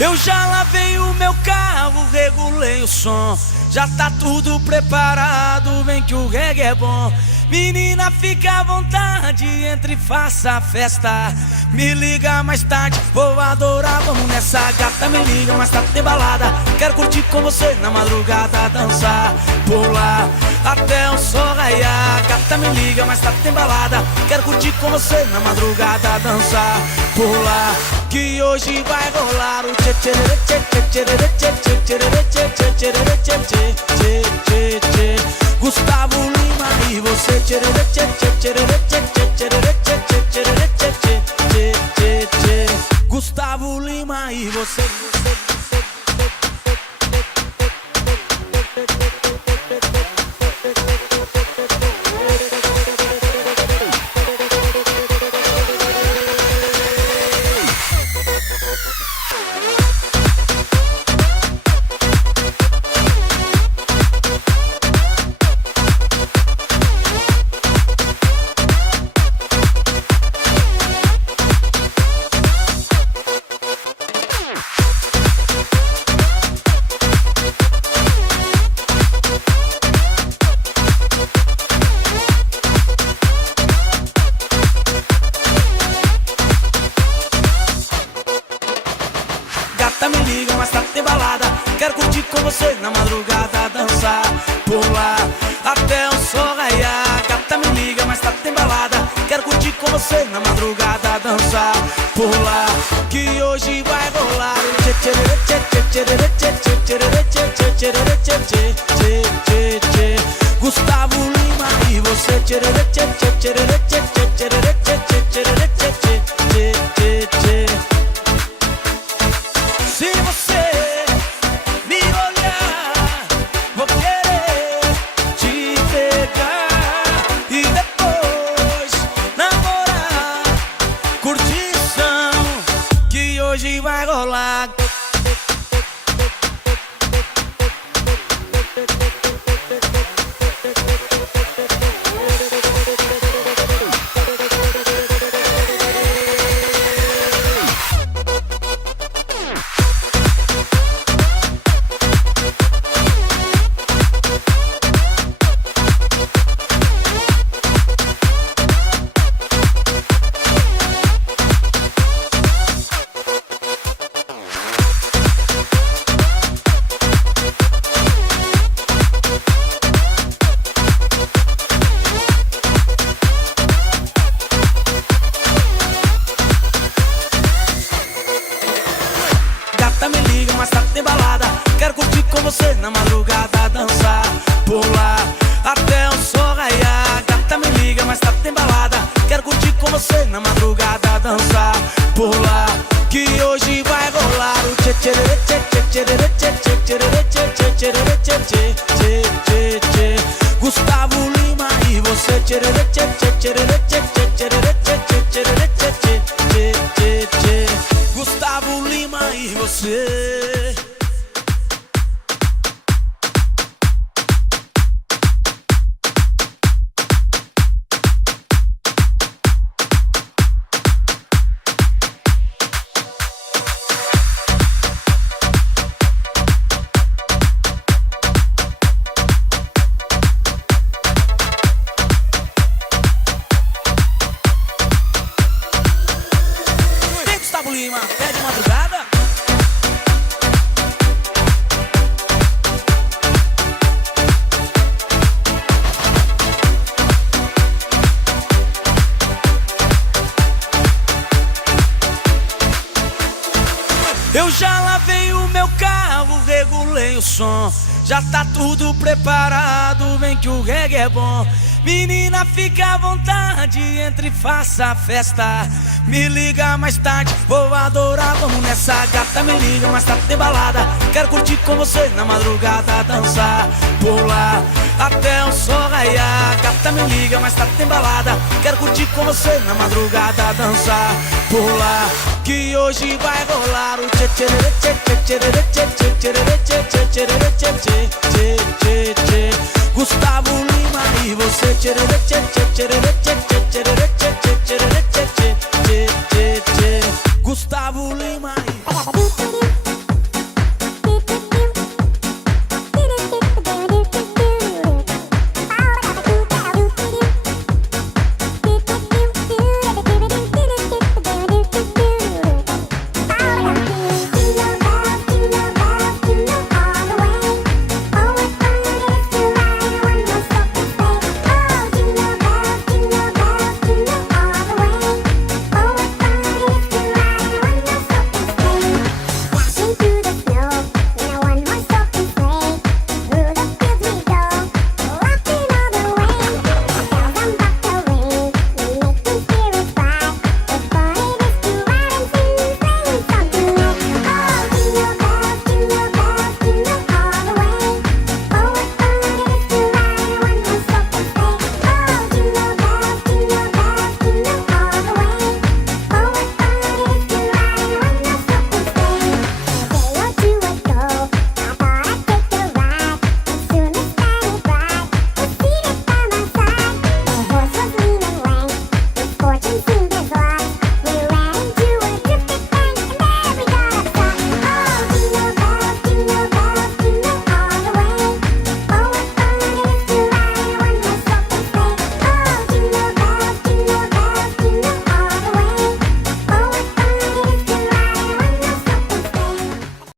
Eu já lavei o meu carro, regulei o som. Já tá tudo preparado, vem que o reggae é bom. Menina, fica à vontade, entre e faça a festa. Me liga mais tarde, vou adorar, vamos nessa. Gata, me liga mais tarde, tem balada. Quero curtir com você na madrugada, dançar, pular até o sol raiar. Gata, me liga mais tarde, tem balada. Quero curtir com você na madrugada, dançar, pular, que hoje vai rolar o tchê tchê tchê tchê tchê tchê tchê tchê tchê tchê tchê tchê tchê. Gustavo Lima e você tchê tchê tchê tchê tchê tchê tchê tchê tchê tchê. Gustavo Lima e você. Gata, me liga, mas tá tem balada. Quero curtir com você na madrugada, dançar, pular até o sol raiar. Gata, me liga, mas tá tem balada. Quero curtir com você na madrugada, dançar, pular, que hoje vai rolar o tchê tchê tchê tchê tchê tchê tchê tchê tchê tchê. Gustavo Lima e você tchê tchê tchê tchê tchê tchê tchê tchê tchê. Se você me olhar, vou querer te pegar e depois namorar. Curtição que hoje vai rolar. Gata, me liga, mas tá tem balada. Quero curtir com você na madrugada, dançar, pular até o sol raiar. Gata, me liga, mas tá tem balada. Quero curtir com você na madrugada, dançar, pular, que hoje vai rolar o tchê tchê tchê tchê tchê tchê tchê tchê tchê tchê. Gustavo Lima e você tchê tchê tchê tchê tchê tchê tchê. Gustavo Lima e você. Tem Gustavo Lima, pé de madrugada. Eu já lavei o meu carro, regulei o som. Já tá tudo preparado, vem que o reggae é bom. Menina, fica à vontade, entre e faça a festa. Me liga mais tarde, vou adorar, vamos nessa. Gata, me liga mais tarde, tem balada. Quero curtir com você na madrugada, dançar, pular até o sol raiar. Gata, me liga mais tarde, tem balada. Quero curtir com você na madrugada, dançar, pular, que hoje vai rolar o tchê tchê tchê tchê tchê tchê tchê tchê tchê. Gustavo Lima e você tchê tchê tchê tchê tchê tchê tchê tchê.